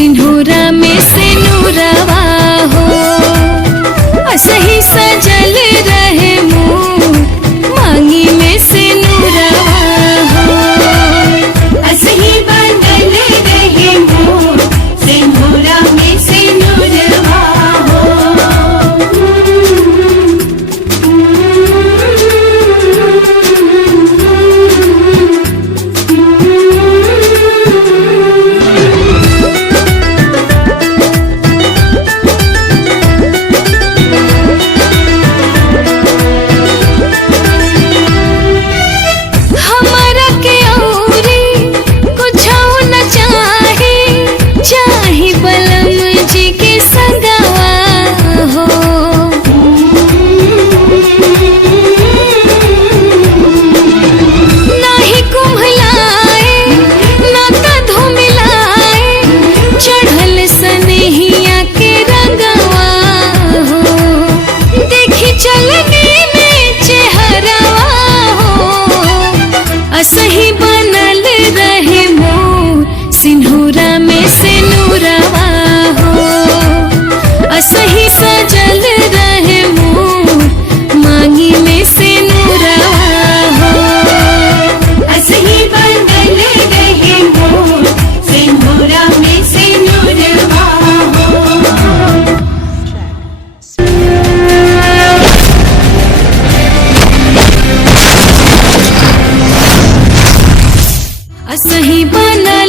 सिंधूरा में सिनुरवा हो, असही सजल रहे मुँह मांगी में सिनुरवा हो, असही बंधल रहे मोर सिंदूरा में सिनुरवा हो। हमारा के औरी कुछो न चाही, चाही बलम जी के संगवा हो, नाही कुम्हलाए ना त धुमिलाए, चढ़ल सनहिया के रंगवा हो, देखी चलने में चेहरवा हो, असही बनल रहे मोर सिंधूरा में सिनुरवा हो, असही सजल रहे मोर मांगी में सिनुरवा हो, असही बंधल रहे मोर सिंदूरा में सिनुरवा हो। असही बनल